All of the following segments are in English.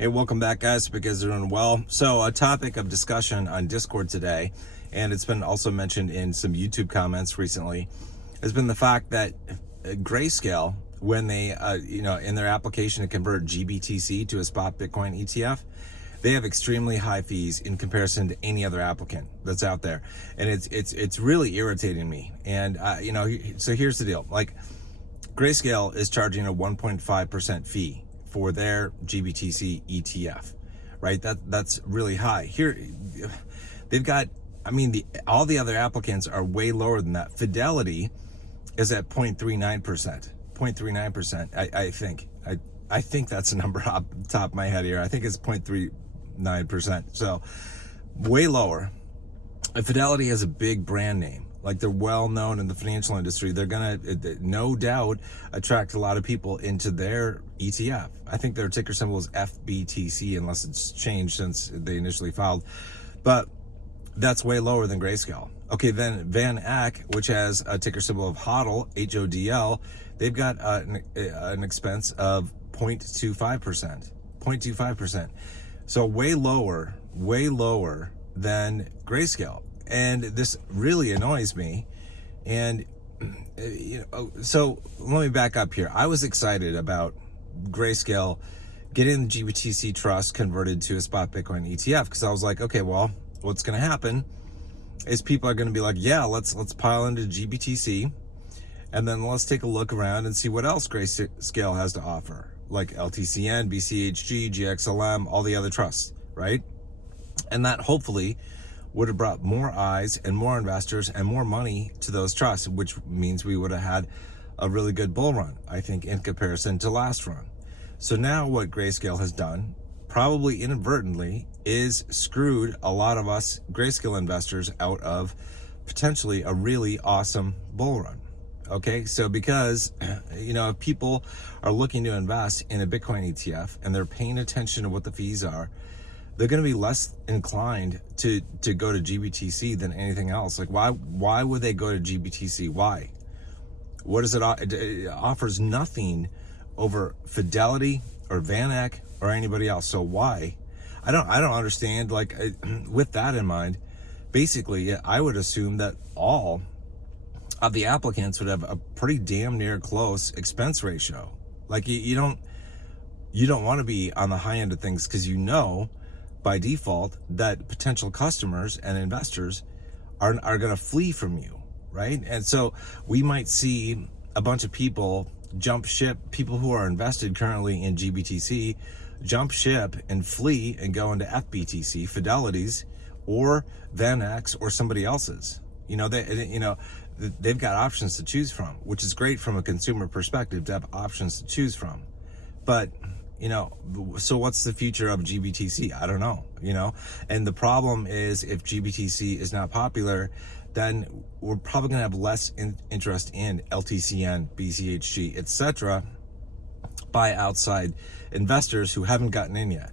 Hey, welcome back, guys, because they're doing well. So a topic of discussion on Discord today, and it's been also mentioned in some YouTube comments recently, has been the fact that Grayscale, when they, in their application to convert GBTC to a spot Bitcoin ETF, they have extremely high fees in comparison to any other applicant that's out there. And it's really irritating me. And, so here's the deal. Like, Grayscale is charging a 1.5% fee for their GBTC ETF, right? That's really high. Here, they've got, all the other applicants are way lower than that. Fidelity is at 0.39%. 0.39%, I think. I think that's a number off the top of my head here. I think it's 0.39%. So way lower. And Fidelity has a big brand name. Like, they're well known in the financial industry. They're gonna, no doubt, attract a lot of people into their ETF. I think their ticker symbol is FBTC, unless it's changed since they initially filed. But that's way lower than Grayscale. Okay, then Van Eck, which has a ticker symbol of HODL, HODL, they've got an expense of 0.25%. 0.25%. So way lower than Grayscale. And this really annoys me. And, so let me back up here. I was excited about Grayscale getting the GBTC trust converted to a spot Bitcoin ETF, because I was like, okay, well, what's going to happen is people are going to be like, yeah, let's pile into GBTC, and then let's take a look around and see what else Grayscale has to offer, like LTCN, BCHG, GXLM, all the other trusts, right? And that hopefully would have brought more eyes and more investors and more money to those trusts, which means we would have had a really good bull run, I think, in comparison to last run. So now what Grayscale has done, probably inadvertently, is screwed a lot of us Grayscale investors out of potentially a really awesome bull run. Okay, so because, if people are looking to invest in a Bitcoin ETF and they're paying attention to what the fees are, they're going to be less inclined to go to GBTC than anything else. Like, why would they go to GBTC? Why? What does it offers nothing over Fidelity or Van Eck or anybody else. So why? I don't understand. Like, with that in mind, basically, I would assume that all of the applicants would have a pretty damn near close expense ratio. Like, you don't want to be on the high end of things, because by default that potential customers and investors are going to flee from you, right? And so we might see a bunch of people jump ship, people who are invested currently in GBTC, jump ship and flee and go into FBTC, Fidelity's, or Van Eck's, or somebody else's. They've got options to choose from, which is great from a consumer perspective to have options to choose from. But so what's the future of GBTC? I don't know, and the problem is, if GBTC is not popular, then we're probably going to have less interest in LTCN, BCHG, etc. by outside investors who haven't gotten in yet,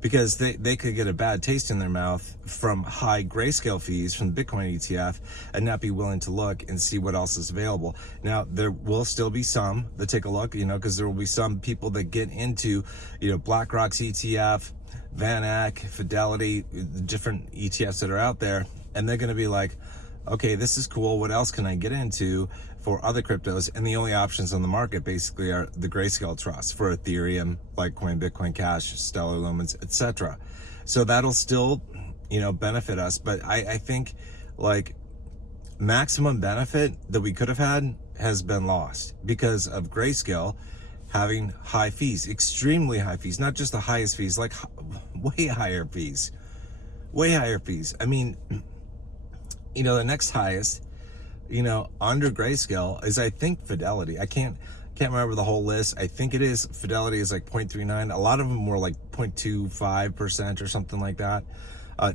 because they could get a bad taste in their mouth from high Grayscale fees from the Bitcoin ETF and not be willing to look and see what else is available. Now, there will still be some that take a look, because there will be some people that get into, BlackRock's ETF, Van Eck, Fidelity, the different ETFs that are out there, and they're going to be like, okay, this is cool. What else can I get into for other cryptos? And the only options on the market basically are the Grayscale trust for Ethereum, Litecoin, Bitcoin Cash, Stellar Lumens, etc. So that'll still, benefit us. But I think, like, maximum benefit that we could have had has been lost because of Grayscale having high fees, extremely high fees, not just the highest fees, like way higher fees. I mean, the next highest, under Grayscale is, I think, Fidelity. I can't remember the whole list. I think it is Fidelity is like 0.39. A lot of them were like 0.25% or something like that.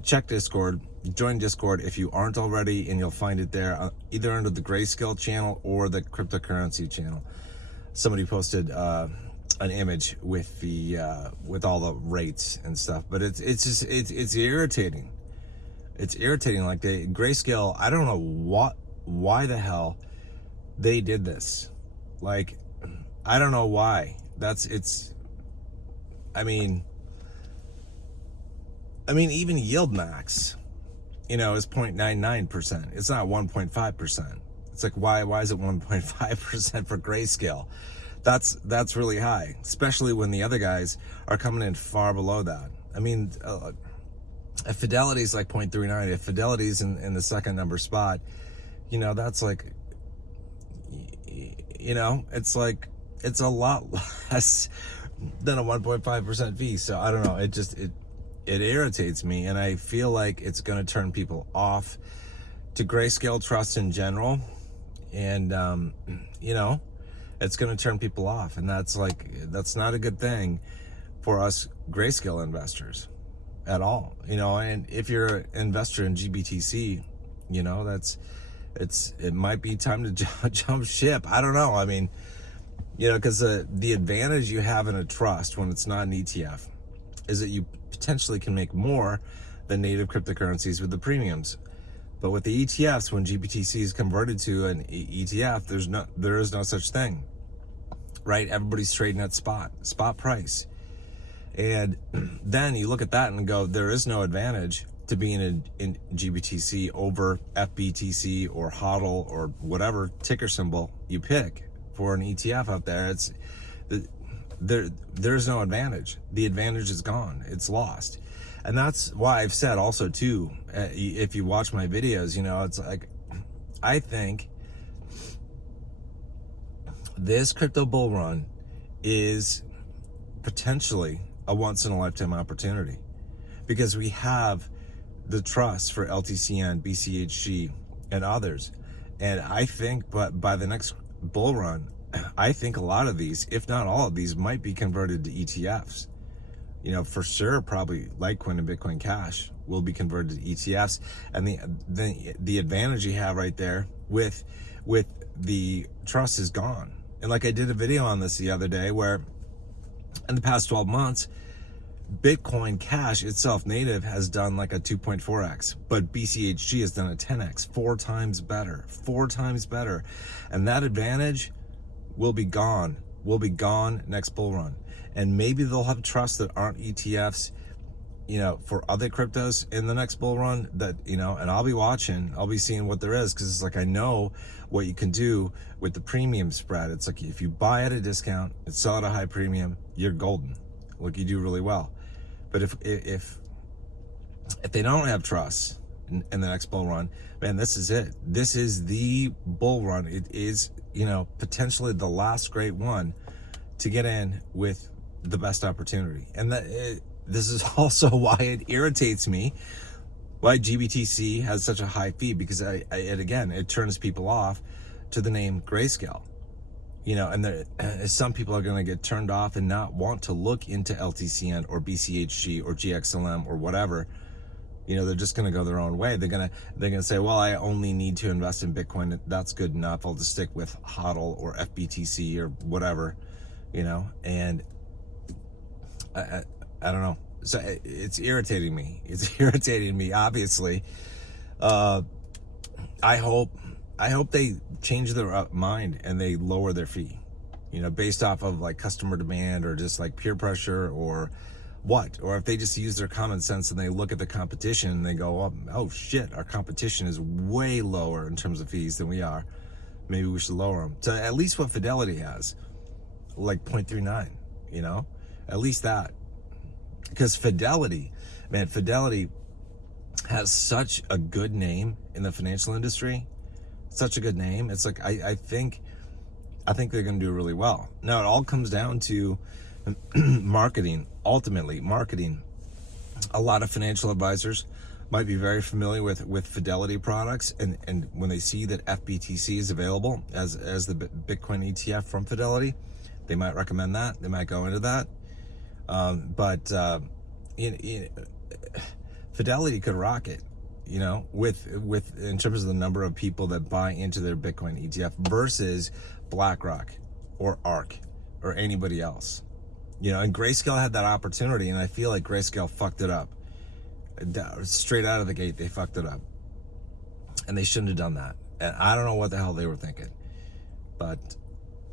Check Discord, join Discord if you aren't already, and you'll find it there, either under the Grayscale channel or the cryptocurrency channel. Somebody posted an image with with all the rates and stuff, but it's irritating. It's irritating. Like, Grayscale, I don't know why the hell they did this. Like, I don't know why. I mean, I mean, even yield max, is 0.99%. It's not 1.5%. It's like, why is it 1.5% for Grayscale? That's really high, especially when the other guys are coming in far below that. I mean, if Fidelity's like 0.39, if Fidelity's in the second number spot, that's like, it's like, it's a lot less than a 1.5% fee. So I don't know. It irritates me, and I feel like it's going to turn people off to Grayscale Trust in general. And, it's going to turn people off. And that's not a good thing for us Grayscale investors at all. And if you're an investor in GBTC, it might be time to jump ship. I don't know. I mean, because the advantage you have in a trust when it's not an ETF is that you potentially can make more than native cryptocurrencies with the premiums. But with the ETFs, when GBTC is converted to an ETF, there is no such thing, right? Everybody's trading at spot price. And then you look at that and go, there is no advantage to being in GBTC over FBTC or HODL or whatever ticker symbol you pick for an ETF out there. There's no advantage. The advantage is gone. It's lost. And that's why I've said also too, if you watch my videos, it's like, I think this crypto bull run is potentially a once in a lifetime opportunity, because we have the trust for LTCN, BCHG, and others. And I think, but by the next bull run, I think a lot of these, if not all of these, might be converted to ETFs. For sure, probably Litecoin and Bitcoin Cash will be converted to ETFs. And the advantage you have right there with the trust is gone. And like I did a video on this the other day, where in the past 12 months, Bitcoin Cash itself native has done like a 2.4x, but BCHG has done a 10x, 4 times better. And that advantage will be gone next bull run. And maybe they'll have trusts that aren't ETFs, for other cryptos in the next bull run that, and I'll be watching, I'll be seeing what there is. Cause it's like, I know what you can do with the premium spread. It's like, if you buy at a discount and sell at a high premium, you're golden. Like, you do really well. But if they don't have trusts in the next bull run, man, this is it. This is the bull run. It is, potentially the last great one to get in with the best opportunity. And this is also why it irritates me why GBTC has such a high fee, because it turns people off to the name Grayscale. And some people are going to get turned off and not want to look into LTCN or BCHG or GXLM or whatever. They're just going to go their own way. They're going to say, well, I only need to invest in Bitcoin. That's good enough. I'll just stick with HODL or FBTC or whatever, and I don't know. So it's irritating me. Obviously. I hope they change their mind and they lower their fee, based off of like customer demand or just like peer pressure or what, or if they just use their common sense and they look at the competition and they go, oh shit, our competition is way lower in terms of fees than we are. Maybe we should lower them to at least what Fidelity has, like 0.39, at least that. Because Fidelity has such a good name in the financial industry, such a good name. It's like, I think they're going to do really well. Now it all comes down to marketing. Ultimately, marketing. A lot of financial advisors might be very familiar with Fidelity products, and when they see that FBTC is available as the Bitcoin ETF from Fidelity, they might recommend that. They might go into that. But Fidelity could rock it, with in terms of the number of people that buy into their Bitcoin ETF versus BlackRock or ARK or anybody else. And Grayscale had that opportunity, and I feel like Grayscale fucked it up. Straight out of the gate, they fucked it up. And they shouldn't have done that. And I don't know what the hell they were thinking. But,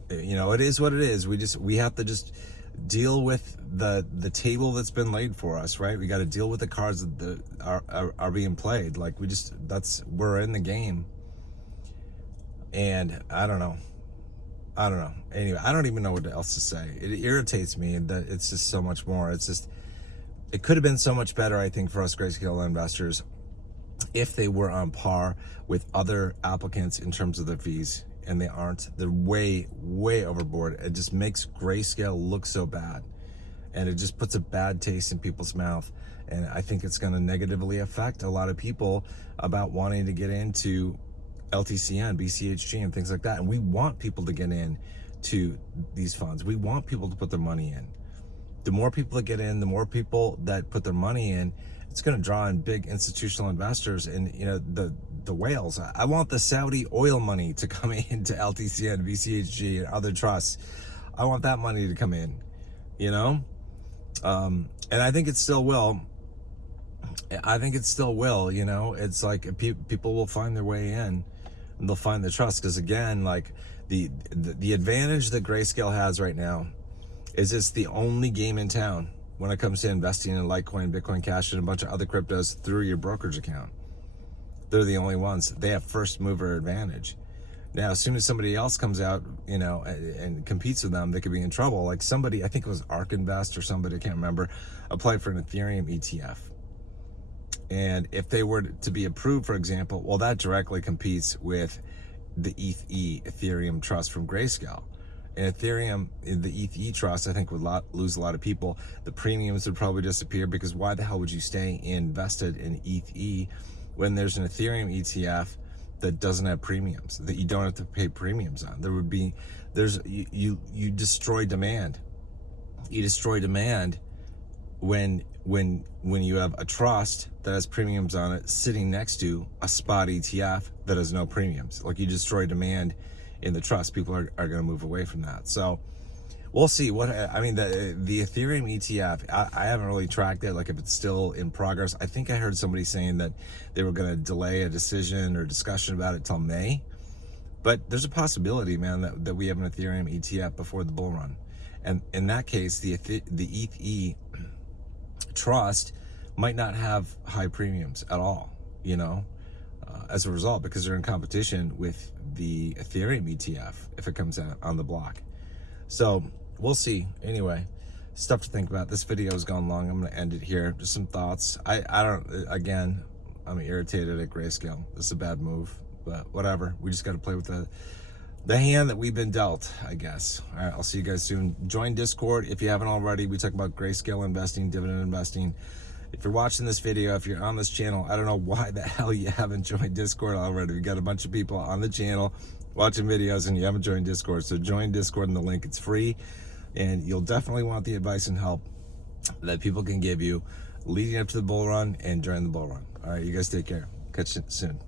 it is what it is. We have to just deal with the table that's been laid for us, right? We got to deal with the cards that are being played. Like we're in the game, and I don't know. Anyway, I don't even know what else to say. It irritates me that it's just so much more. It could have been so much better, I think, for us Grayscale investors if they were on par with other applicants in terms of their fees, and they aren't. They're way overboard. It just makes Grayscale look so bad, and it just puts a bad taste in people's mouth. And I think it's going to negatively affect a lot of people about wanting to get into LTCN, BCHG, and things like that. And we want people to get in to these funds. We want people to put their money in. The more people that get in, the more people that put their money in, it's going to draw in big institutional investors and, you know, the whales. I want the Saudi oil money to come into LTCN, BCHG, and other trusts. I want that money to come in, you know? And I think it still will. You know? It's like people will find their way in, and they'll find the trust. Because again, like the advantage that Grayscale has right now is it's the only game in town when it comes to investing in Litecoin, Bitcoin Cash, and a bunch of other cryptos through your brokerage account. They're the only ones. They have first mover advantage. Now, as soon as somebody else comes out, you know, and competes with them, they could be in trouble. Like somebody, I think it was ARK Invest or somebody, I can't remember, applied for an Ethereum ETF. And if they were to be approved, for example, well, that directly competes with the ETH Ethereum trust from Grayscale. And Ethereum, the ETH trust, I think would lose a lot of people. The premiums would probably disappear, because why the hell would you stay invested in ETH when there's an Ethereum ETF that doesn't have premiums, that you don't have to pay premiums on? You destroy demand. You destroy demand when you have a trust that has premiums on it sitting next to a spot ETF that has no premiums. Like, you destroy demand in the trust. People are going to move away from that. So we'll see. The Ethereum ETF, I haven't really tracked it, like if it's still in progress. I think I heard somebody saying that they were going to delay a decision or discussion about it till May. But there's a possibility, man, that we have an Ethereum ETF before the bull run. And in that case, the ETH trust might not have high premiums at all, you know, as a result, because they're in competition with the Ethereum ETF if it comes out on the block. So we'll see. Anyway, stuff to think about. This video has gone long. I'm going to end it here. Just some thoughts. I'm irritated at Grayscale. This is a bad move, but whatever. We just got to play with the hand that we've been dealt, I guess. All right, I'll see you guys soon. Join Discord if you haven't already. We talk about Grayscale investing, dividend investing. If you're watching this video, if you're on this channel, I don't know why the hell you haven't joined Discord already. We got a bunch of people on the channel watching videos and you haven't joined Discord. So join Discord in the link. It's free, and you'll definitely want the advice and help that people can give you leading up to the bull run and during the bull run. All right, you guys take care. Catch you soon.